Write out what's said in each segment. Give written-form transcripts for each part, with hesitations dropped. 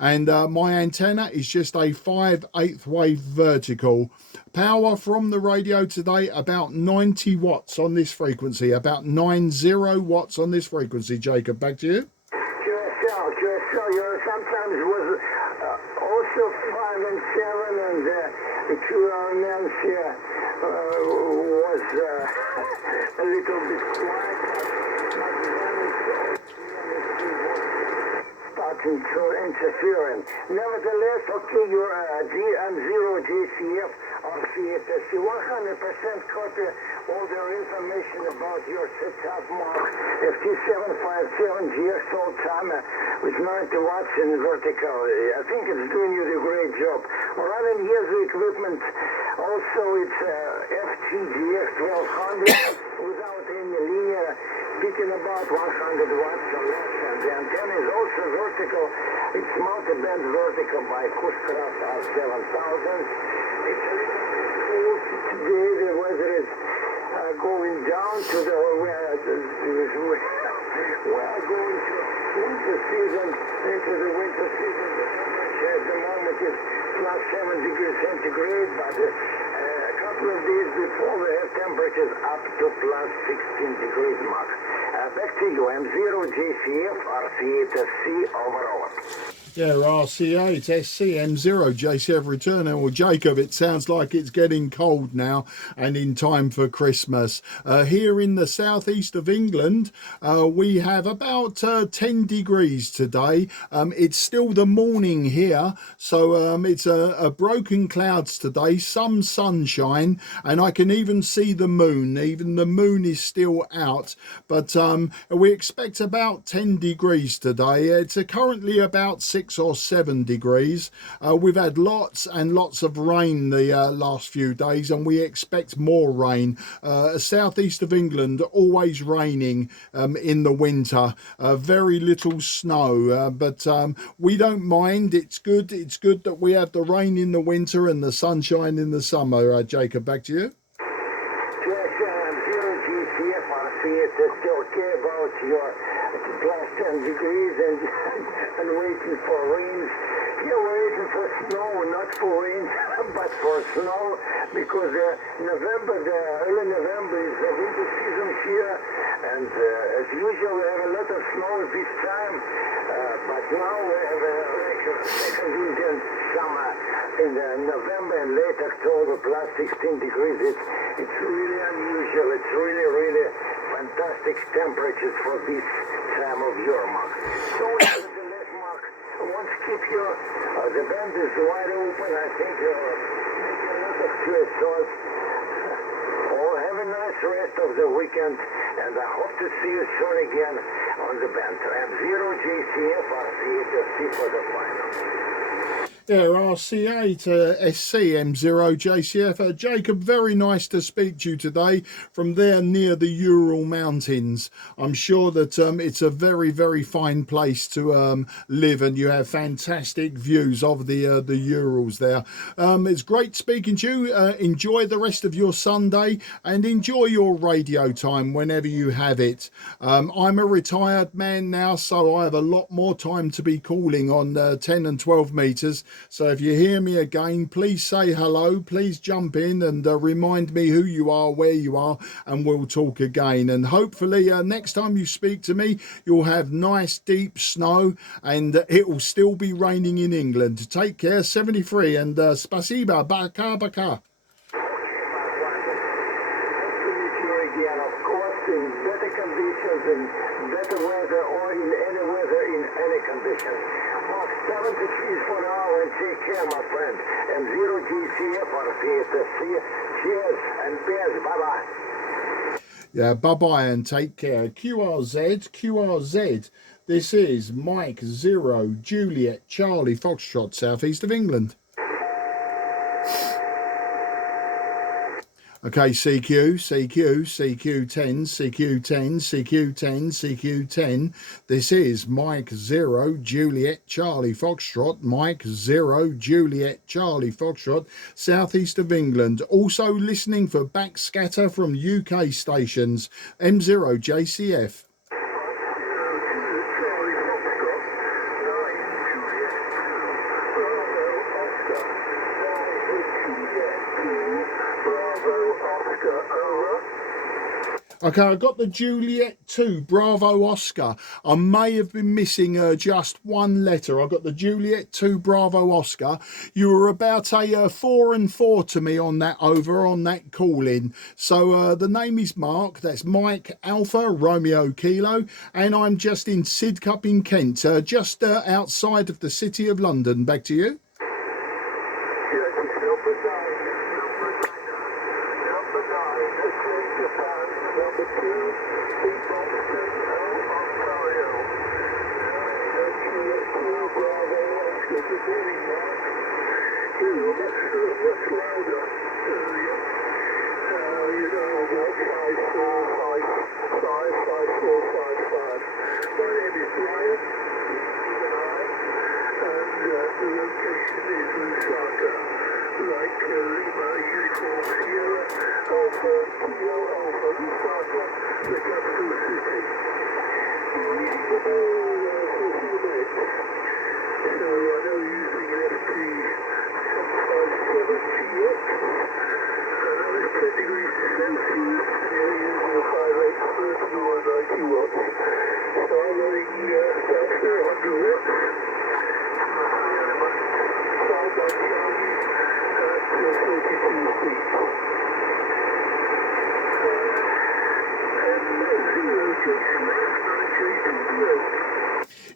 And my antenna is just a 5/8 wave vertical. Power from the radio today, about 90 watts on this frequency, about 90 watts on this frequency. Jacob, back to you. QSL, sometimes was also 5 and 7, and the QRMs here was a little bit quiet, starting to interfere. Nevertheless, okay, your GM0JCF RCSC 100% copy all their information about your setup mark FT-757GX old timer with 90 watts in vertical. I think it's doing you a great job. Running here's the equipment. Also, it's FTGX 1200 without any linear, picking about 100 watts or less. And the antenna is also vertical. It's multi-band vertical by Kushcraft R7000. It's a little cool today. The weather is going down to the we are going to winter season, into the winter season. The temperature at the moment is plus 7 degrees centigrade, but a couple of days before we have temperatures up to plus 16 degrees mark. Back to you, M0JCF RC8SC overall. Yeah, RC8 SCM0 JCF returning. Well, Jacob, it sounds like it's getting cold now and in time for Christmas. Here in the southeast of England, we have about 10 degrees today. It's still the morning here, so it's a broken clouds today, some sunshine, and I can even see the moon. Even the moon is still out, but we expect about 10 degrees today. It's currently about 6 or 7 degrees. We've had lots and lots of rain the last few days, and we expect more rain. Southeast of England, always raining in the winter. Very little snow, but we don't mind. It's good that we have the rain in the winter and the sunshine in the summer. Jacob, back to you. It's still okay about your plus 10 degrees and waiting for rains. You're waiting for snow, not for rain, but for snow, because November, the early November is the winter season here, and as usual we have a lot of snow this time, but now we have a second Indian summer in November and late October, plus 16 degrees. It's really unusual. It's really fantastic temperatures for this time of year, Mark. So nevertheless, Mark, once keep your the band is wide open. I think you're making a lot of QSOs. Oh, have a nice rest of the weekend, and I hope to see you soon again on the band. M0JCF RC8SC for the final. Yeah, RC8 SCM0 JCF. Jacob, very nice to speak to you today from there near the Ural Mountains. I'm sure that it's a very fine place to live, and you have fantastic views of the Urals there. It's great speaking to you. Enjoy the rest of your Sunday and enjoy your radio time whenever you have it. I'm a retired man now, so I have a lot more time to be calling on 10 and 12 meters. So if you hear me again, please say hello, please jump in and remind me who you are, where you are, and we'll talk again. And hopefully next time you speak to me, you'll have nice deep snow and it will still be raining in England. Take care, 73, and spasiba, baka baka. In better weather or in any weather, in any conditions. Mark 73 for now, and take care, my friend. M0JCF RC8SC. Cheers and beers. Bye-bye. Yeah, bye-bye and take care. QRZ. This is Mike 0 Juliet Charlie Foxtrot, southeast of England. Okay, CQ, CQ10, CQ10, CQ10, CQ10. This is Mike 0 Juliet Charlie Foxtrot, Mike 0 Juliet Charlie Foxtrot, southeast of England. Also listening for backscatter from UK stations, M0 JCF. Okay, I got the Juliet 2 Bravo Oscar. I may have been missing just one letter. I got the Juliet 2 Bravo Oscar. You were about a 4 and 4 to me on that over on that call in. So the name is Mark. That's Mike Alpha Romeo Kilo, and I'm just in Sidcup in Kent, just outside of the City of London. Back to you. The location is Lusaka, like Lima Uniform Sierra Alpha Kilo Alpha Lusaka, the capital city. So I know you're using an FT-757GX, and that was 10 degrees Celsius, usual 58, 31, 90 watts. So I'm running about 400 watts.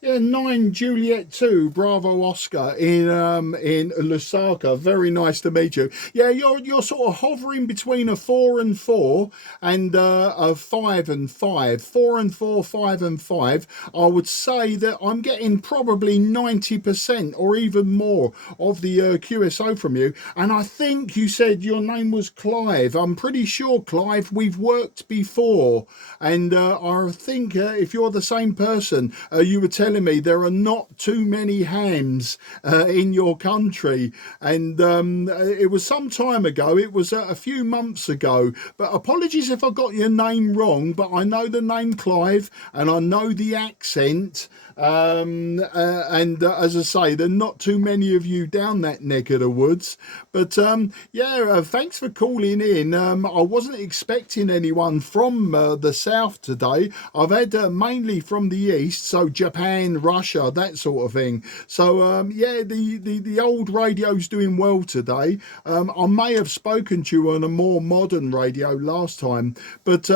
Yeah, 9 Juliet 2 Bravo Oscar in Lusaka. Very nice to meet you. Yeah, you're sort of hovering between a 4 and 4 and a 5 and 5. 4 and 4, 5 and 5. I would say that I'm getting probably 90% or even more of the QSO from you. And I think you said your name was Clive. I'm pretty sure, Clive, we've worked before. And I think if you're the same person, you were telling me there are not too many hams in your country, and it was some time ago. It was a few months ago, but apologies if I got your name wrong, but I know the name Clive and I know the accent, and as I say, there are not too many of you down that neck of the woods. But yeah, thanks for calling in. I wasn't expecting anyone from the south today. I've had mainly from the east, so Japan, Russia, that sort of thing. So yeah, the old radio's doing well today. I may have spoken to you on a more modern radio last time, but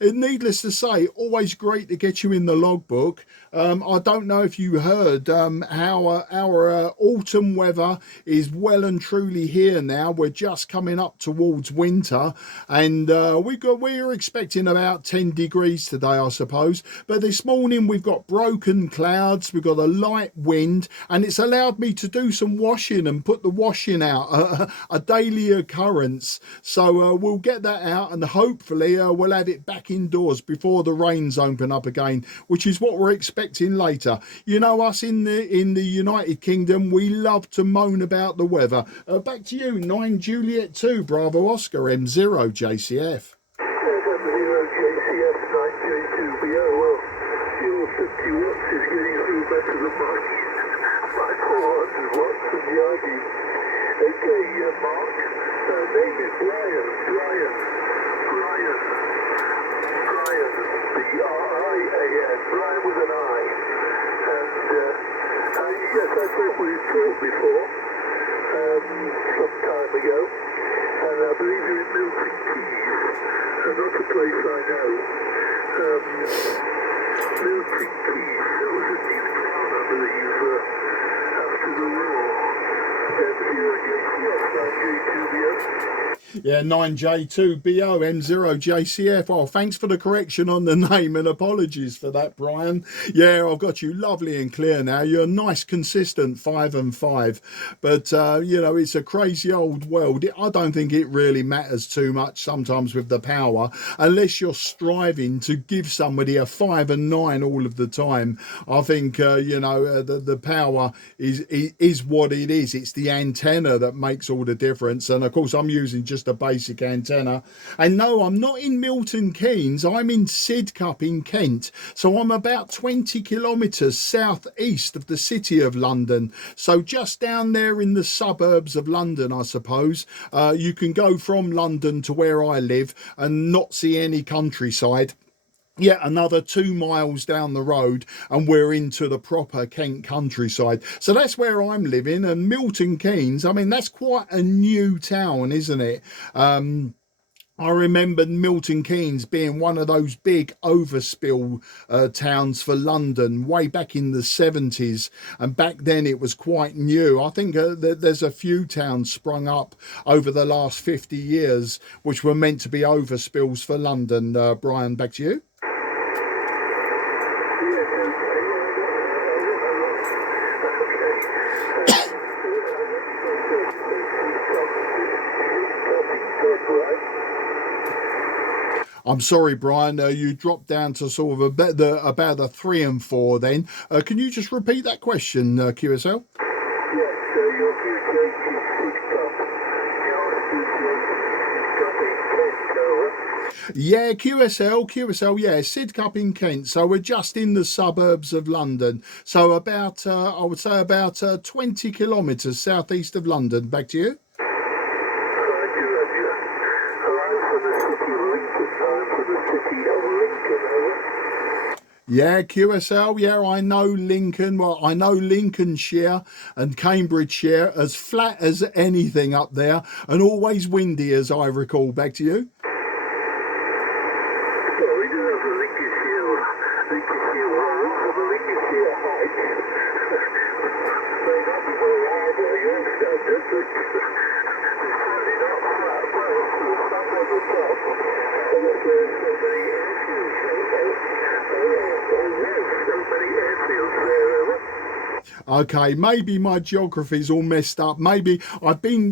needless to say, always great to get you in the logbook. I don't know if you heard how our autumn weather is well and truly here now. We're just coming up towards winter, and we're expecting about 10 degrees today, I suppose. But this morning we've got broken clouds, we've got a light wind, and it's allowed me to do some washing and put the washing out, a daily occurrence. So we'll get that out, and hopefully we'll have it back indoors before the rains open up again, which is what we're expecting later. You know, us in the United Kingdom, we love to moan about the weather. Back to you, 9 Juliet 2 Bravo Oscar M0 JCF. M0 JCF 9J2BO. Well, your 50 watts is getting through better than my 400 watts in the ID. Okay, Mark. Name is Brian. Brian. B-R-I-A-N. Brian with an I. And yes, I thought we'd talked before, some time ago. And I believe you're in Milton Keyes, not a place I know. Milton Keyes, that was a new town, I believe, after the war. M0JCF, 9J2BO. Yeah, 9J2BO M0JCF. Oh, thanks for the correction on the name, and apologies for that, Brian. Yeah, I've got you lovely and clear now. You're a nice, consistent 5 and 5. But, you know, it's a crazy old world. I don't think it really matters too much sometimes with the power, unless you're striving to give somebody a 5 and 9 all of the time. I think, you know, the power is what it is. It's the antenna that makes all the difference. And, of course, I'm using just just a basic antenna. And no, I'm not in Milton Keynes, I'm in Sidcup in Kent. So I'm about 20 kilometres southeast of the city of London. So just down there in the suburbs of London, I suppose. You can go from London to where I live and not see any countryside. Yet another 2 miles down the road and we're into the proper Kent countryside. So that's where I'm living. And Milton Keynes, I mean, that's quite a new town, isn't it? I remember Milton Keynes being one of those big overspill towns for London way back in the 70s. And back then it was quite new. I think there's a few towns sprung up over the last 50 years which were meant to be overspills for London. Brian, back to you. I'm sorry, Brian, you dropped down to sort of about the 3 and 4 then. Can you just repeat that question, QSL? Yeah, QSL, yeah, Sidcup in Kent. So we're just in the suburbs of London. So about, I would say about 20 kilometres southeast of London. Back to you. Yeah, QSL, yeah, I know Lincoln. Well, I know Lincolnshire and Cambridgeshire as flat as anything up there and always windy, as I recall. Back to you. Okay, maybe my geography's all messed up. Maybe I've been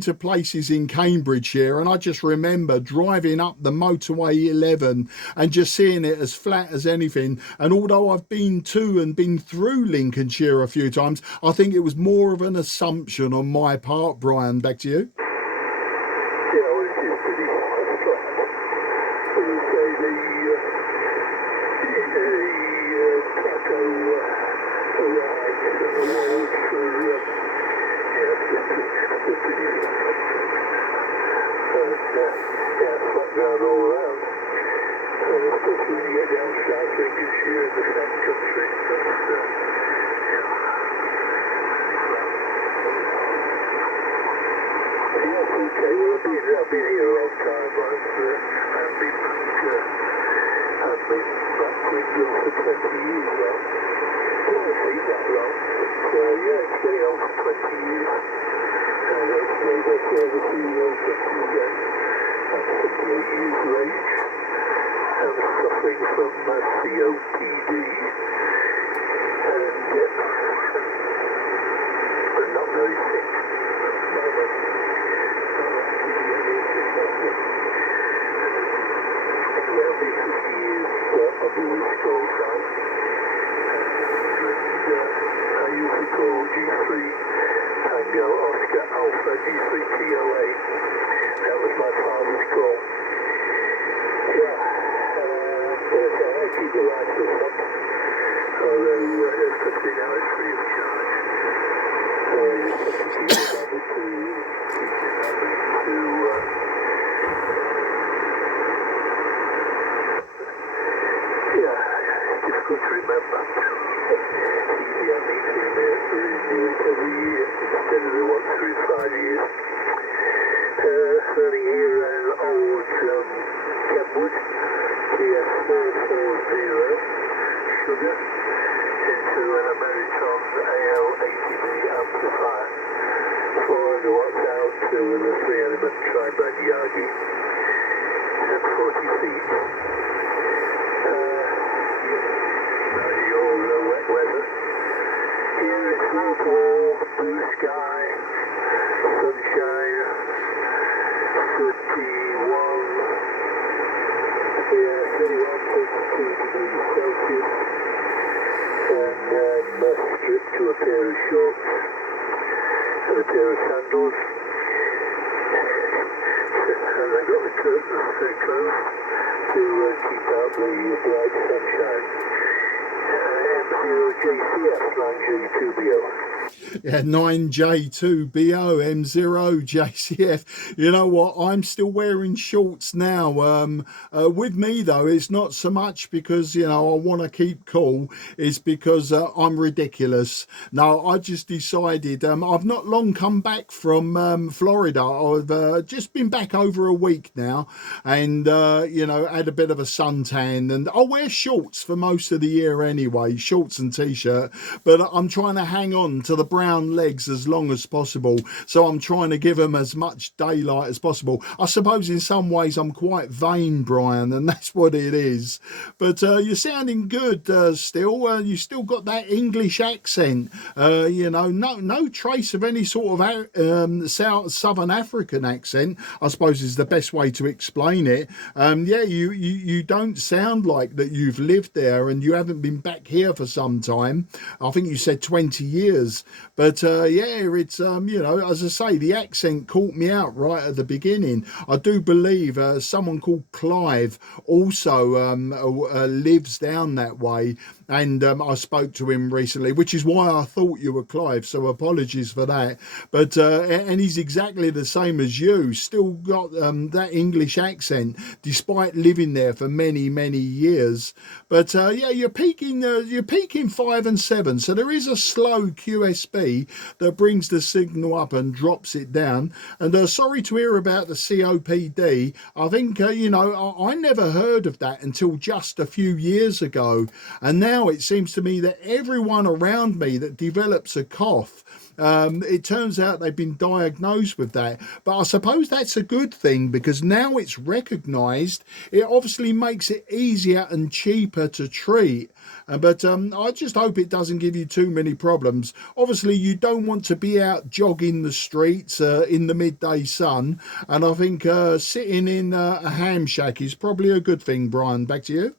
to places in Cambridgeshire and I just remember driving up the motorway 11 and just seeing it as flat as anything. And although I've been to and been through Lincolnshire a few times, I think it was more of an assumption on my part. Brian, back to you. stay close to keep out the bright sunshine. M0JCF, 9J2BO. Yeah, 9J2BO M0JCF. You know what? I'm still wearing shorts now. With me though, it's not so much because I want to keep cool. It's because I'm ridiculous. No, I just decided. I've not long come back from Florida. I've just been back over a week now, and had a bit of a suntan. And I'll wear shorts for most of the year anyway, shorts and t-shirt. But I'm trying to hang on to the brown legs as long as possible, so I'm trying to give them as much daylight as possible. I suppose in some ways I'm quite vain, Brian, and that's what it is. But you're sounding good still. You still got that English accent. No trace of any sort of Southern African accent, I suppose is the best way to explain it. You don't sound like that you've lived there and you haven't been back here for some time. I think you said 20 years. But it's as I say, the accent caught me out right at the beginning. I do believe someone called Clive also lives down that way, and I spoke to him recently, which is why I thought you were Clive, so apologies for that. But and he's exactly the same as you, still got that English accent despite living there for many years. But you're peaking 5 and 7, so there is a slow QSB that brings the signal up and drops it down. And sorry to hear about the COPD. I think I never heard of that until just a few years ago, and now it seems to me that everyone around me that develops a cough, it turns out they've been diagnosed with that. But I suppose that's a good thing, because now it's recognised. It obviously makes it easier and cheaper to treat. But I just hope it doesn't give you too many problems. Obviously, you don't want to be out jogging the streets in the midday sun. And I think sitting in a ham shack is probably a good thing. Brian, back to you.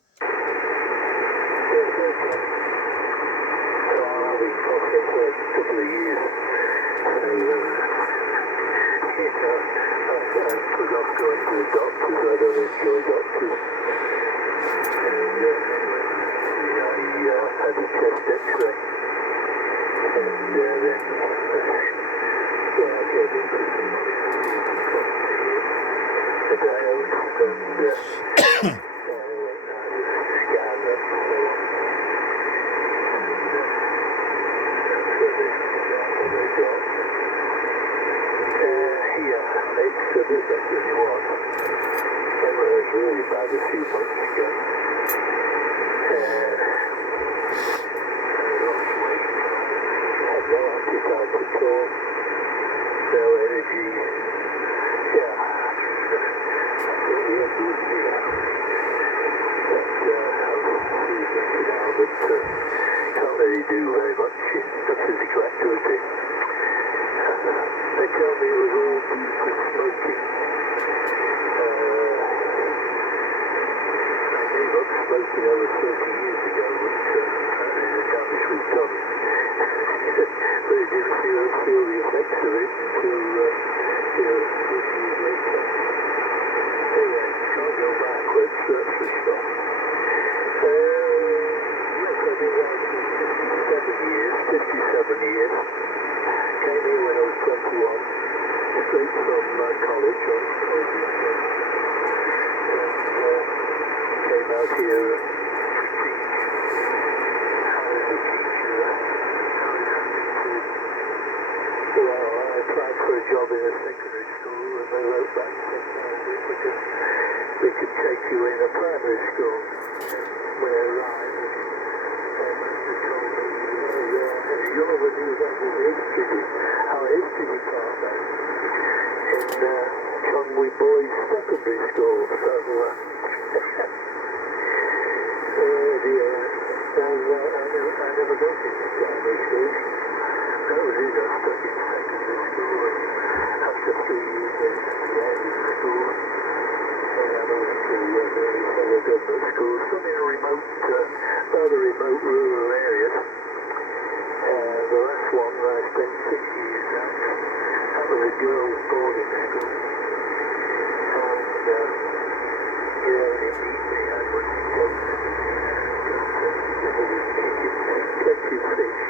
Plenty of fish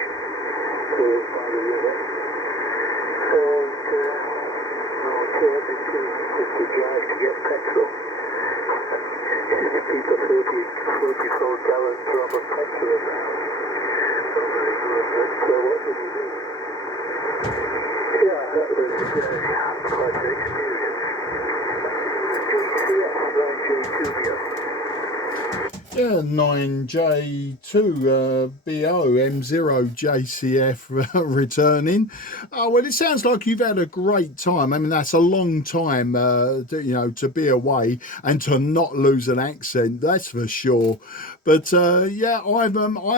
by the river. And no care because it's a drive to get petrol. People 44-gallon drum of petrol about. Not very good, but what did you do? Yeah, that was quite an experience. GCF 9J2BO. Yeah, 9J2BO M0JCF returning. Oh, well, it sounds like you've had a great time. I mean, that's a long time, to be away and to not lose an accent, that's for sure. But yeah, I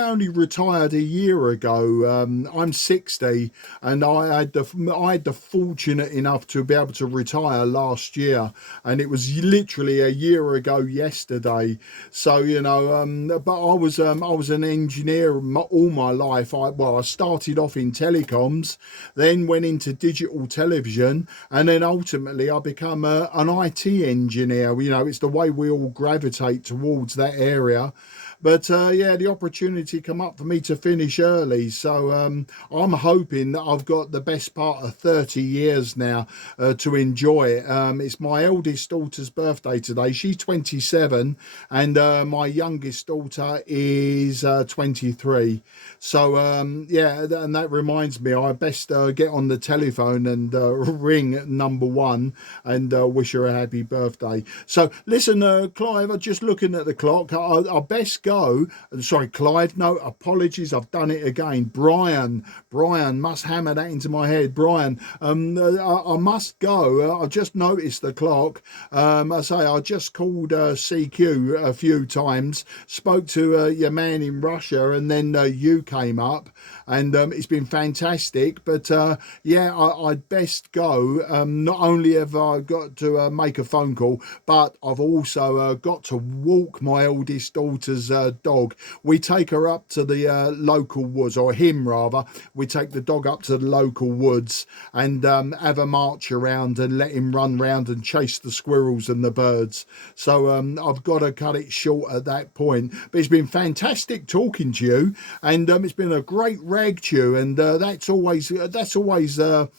only retired a year ago. I'm 60, and I had the fortunate enough to be able to retire last year, and it was literally a year ago yesterday. So but I was an engineer all my life. I started off in telecoms, then went into digital television, and then ultimately I become an IT engineer. It's the way we all gravitate towards that area. But yeah, the opportunity come up for me to finish early. So I'm hoping that I've got the best part of 30 years now to enjoy it. It's my eldest daughter's birthday today. She's 27, and my youngest daughter is 23. So yeah, and that reminds me, I best get on the telephone and ring number one and wish her a happy birthday. So listen, Clive, I'm just looking at the clock. I best go. Sorry, Clive, no, apologies, I've done it again. Brian, must hammer that into my head. Brian, I must go. I just noticed the clock. I say I just called CQ a few times, spoke to your man in Russia, and then you came up, and it's been fantastic. But yeah, I'd best go. Not only have I got to make a phone call, but I've also got to walk my eldest daughter's dog. We take her up to the local woods, or him rather. We take the dog up to the local woods and have a march around and let him run round and chase the squirrels and the birds. So I've got to cut it short at that point. But it's been fantastic talking to you, and it's been a great ragchew, and that's always a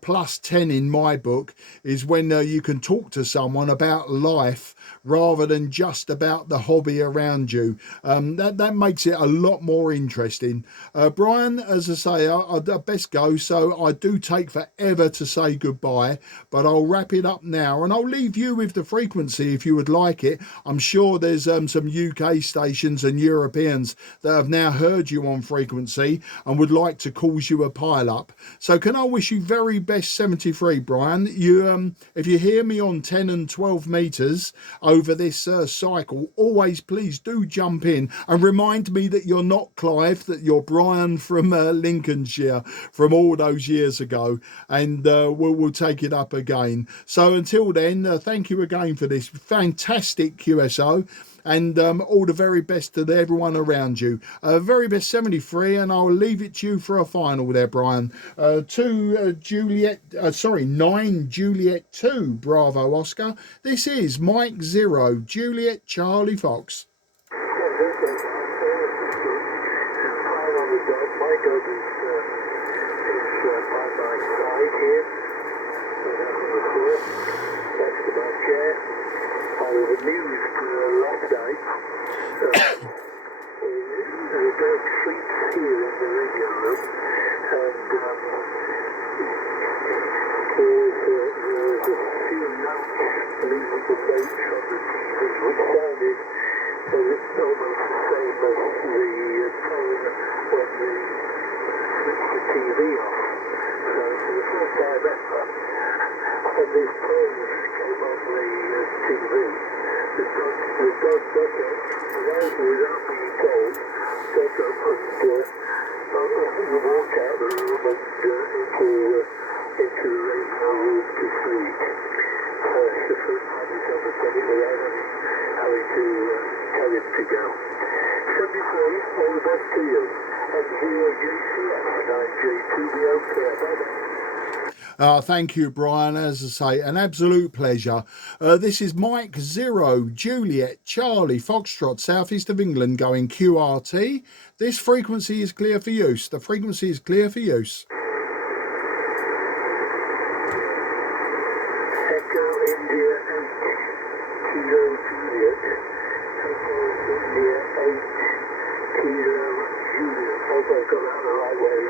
plus 10 in my book, is when you can talk to someone about life rather than just about the hobby around you. That makes it a lot more interesting. Brian, as I say, I'd best go, so I do take forever to say goodbye, but I'll wrap it up now, and I'll leave you with the frequency if you would like it. I'm sure there's some UK stations and Europeans that have now heard you on frequency and would like to cause you a pile up. So can I wish you very best 73, Brian? You, if you hear me on 10 and 12 meters over this cycle, always please do jump in and remind me that you're not Clive, that you're Brian from Lincolnshire from all those years ago, and we'll take it up again. So until then, thank you again for this fantastic QSO, and all the very best to everyone around you. Very best 73, and I'll leave it to you for a final there, Brian. 9 Juliet 2 Bravo Oscar. This is Mike 0 Juliet Charlie Fox. My dog is by my side here. That's the back chair. I was amused last night. The dog sleeps here in the radio room, and there's a few notes, musical notes on the TV, which sounded as it's almost the same as the tone when they switch the TV off. So for the first time ever, when these tones came on the TV, the dog got up without being told, got up and walked out the room and into the radio room to sleep. It's the first time he's ever done it without having to tell him to go. 73, all the best to you. And 0GCF 9J2BO. Bye-bye. Thank you, Brian. As I say, an absolute pleasure. This is Mike Zero, Juliet, Charlie, Foxtrot, southeast of England, going QRT. This frequency is clear for use. The frequency is clear for use. Echo India 8, Kilo Juliet. Echo India 8, Kilo Juliet. Hope I got that the right way.